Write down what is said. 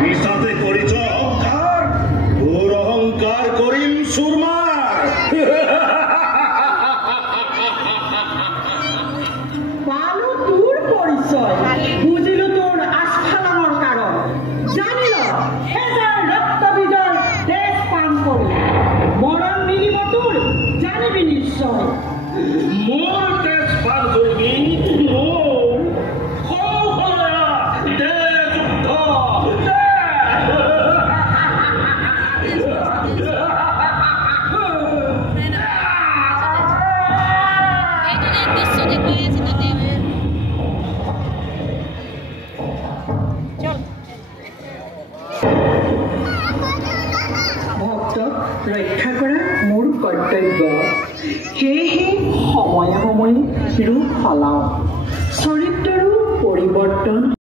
মিছাতে কৰিছ অহংকাৰ তোৰ অহংকাৰ কৰিম চুৰমাৰ পালো তোৰ পৰিচয় বুজিলো তোৰ আস্ফালনৰ কাৰণ জানিল এজাৰ ৰক্ত বীজৰ তেজ পান কৰি মৰণ মিলিব তোৰ জানিবি নিশ্চয় মোৰ তেজ পান কৰিবি মোৰ সৌহয়া দে যুদ্ধ দে ভক্তক ৰক্ষা কৰা মোৰ কৰ্তব্য সেয়েহে সময়ে সময়ে ৰূপ সলাওঁ চৰিত্ৰৰো পৰিৱৰ্তন